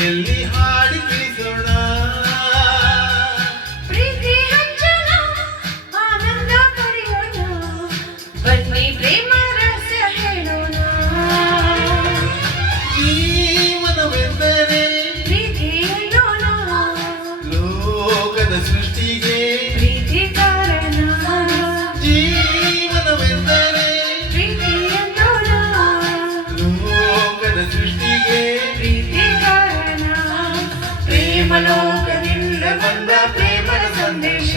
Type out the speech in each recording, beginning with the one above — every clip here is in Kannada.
ಪ್ರೀತಿಯಲ್ಲಿ ಹಾಡಿ ತಿಳಿಸೋಣ, ಪ್ರೀತಿ ಹಂಚೋಣ, ಆನಂದ ಪಡೆಯೋಣ, ಬನ್ನಿ ಪ್ರೇಮ ರಹಸ್ಯ ಹೇಳೋಣ. ಜೀವನವೆಂದರೆ ಪ್ರೀತಿ ಅನ್ನೋಣ, ಲೋಕದ ಸೃಷ್ಟಿಗೆ ಪ್ರೀತಿ ಕಾರಣ. ಜೀವನವೆಂದರೆ ಪ್ರೀತಿ ಅನ್ನೋಣ, ಲೋಕದ ಸೃಷ್ಟಿಗೆ ಪ್ರೀತಿ ಕಾರಣ. ಪ್ರೇಮ ಲೋಕದಿಂದ ಬಂದ ಪ್ರೇಮದ ಸಂದೇಶ.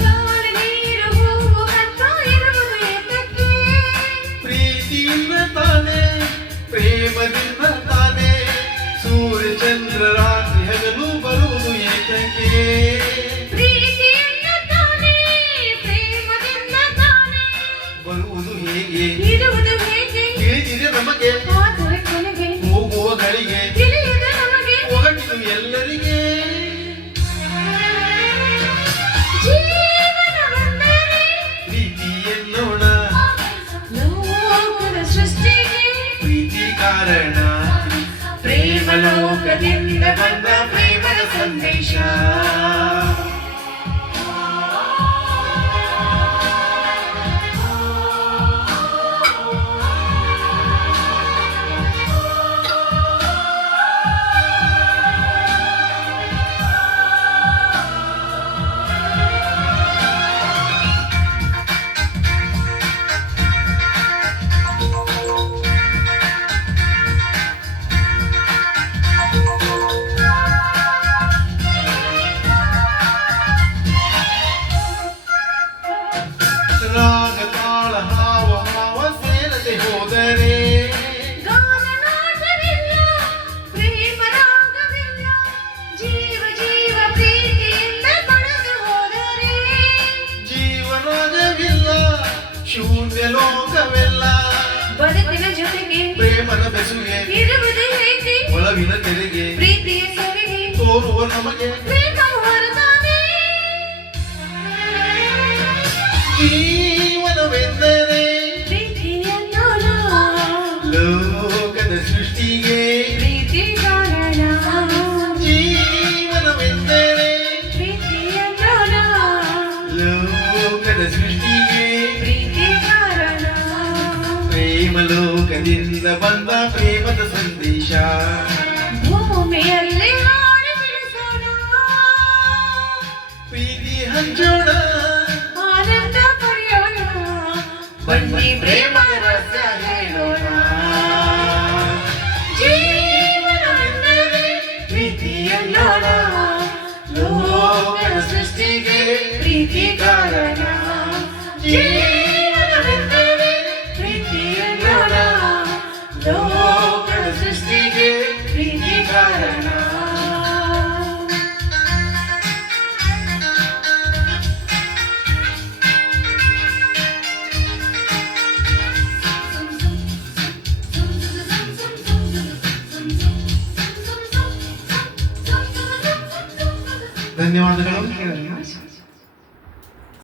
ಗಾಳಿ ನೀರು ಹೂವು ಅಂತ ಇರುವುದು ಏತಕ್ಕೆ? ಪ್ರೀತಿಯಿಂದ ತಾನೇ, ಪ್ರೇಮದಿಂದ ತಾನೇ, ಸೂರ್ಯ ಚಂದ್ರ ರಾತ್ರಿ ಹಗಲು ಬರುವುದು ಏತಕ್ಕೆ? ಪ್ರೀತಿಯಿಂದ ತಾನೇ, ಪ್ರೇಮದಿಂದ ತಾನೇ, ಬರುವುದು ಹೇಗೆ? ಇರುವುದು ಹೇಗೆ? ತಿಳಿದಿದೆ ನಮಗೆ, ಆದರೆ ಕೊನೆಗೆ ಹೋಗುವ ಗಳಿಗೆ ತಿಳಿಯದ ನಮಗೆ. ಒಗಟಿದು ಎಲ್ಲರಿಗೆ. ಜೀವನವೆಂದರೆ ಪ್ರೀತಿ ಎನ್ನೋಣ, ಲೋಕದ ಸೃಷ್ಟಿಗೆ ಪ್ರೀತಿ ಕಾರಣ. ಪ್ರೇಮ ಲೋಕದಿಂದ ಬಂದ ಪ್ರೇಮದ ಸಂದೇಶ. ರಾಗ ತಾಳ ಹಾವ ಹಾವ ಸೇರದೆ ಹೋದರೆ ಗಾನನಾಟವಿಲ್ಲ, ಪ್ರೇಮ ರಾಗವಿಲ್ಲ, ಜೀವ ಜೀವ ಪ್ರೀತಿಯಿಂದ ಪಡೆದು ಹೋದರೆ ಜೀವನವಿಲ್ಲ, ಶೂನ್ಯ ಲೋಕವೆಲ್ಲ. ಬದುಕಿನ ಜೊತೆಗೆ ಪ್ರೇಮದ ಬೆಸುಗೆ ಇರುವುದು ಹೇಗೆ? ಒಲವಿನ ತೆರೆಗೆ ಪ್ರೀತಿಯ ಸರಿಗೆ ತೋರುವ ನಮಗೆ ಪ್ರೇಮ ಹೊರತಾನೆ. ಜೀವನವೆಂದರೆ ಪ್ರೀತಿ ಅನ್ನೋಣ, ಲೋಕದ ಸೃಷ್ಟಿಗೆ ಪ್ರೀತಿ ಕಾರಣ. ಜೀವನವೆಂದರೆ ಪ್ರೀತಿ ಅನ್ನೋಣ, ಲೋಕದ ಸೃಷ್ಟಿಗೆ ಪ್ರೀತಿ ಕಾರಣ. ಪ್ರೇಮ ಲೋಕದಿಂದ ಬಂದ ಪ್ರೇಮದ ಸಂದೇಶ. ಭೂಮಿಯಲ್ಲಿ ಹಾಡಿ ತಿಳಿಸೋಣ, ಪ್ರೀತಿ ಹಂಚೋಣ, ಆನಂದ ಪಡೆಯೋಣ, ಬನ್ನಿ ಪ್ರೇಮ ರಹಸ್ಯ ಹೇಳೋಣ. ಜೀವನವೆಂದರೆ ಪ್ರೀತಿ ಅನ್ನೋಣ, ಲೋಕದ ಸೃಷ್ಟಿಗೆ ಪ್ರೀತಿ ಕಾರಣ. ಜೀವನವೆಂದರೆ ಪ್ರೀತಿ ಅನ್ನೋಣ, ಲೋಕದ ಸೃಷ್ಟಿಗೆ ಪ್ರೀತಿ ಕಾರಣ. ಧನ್ಯವಾದಗಳು.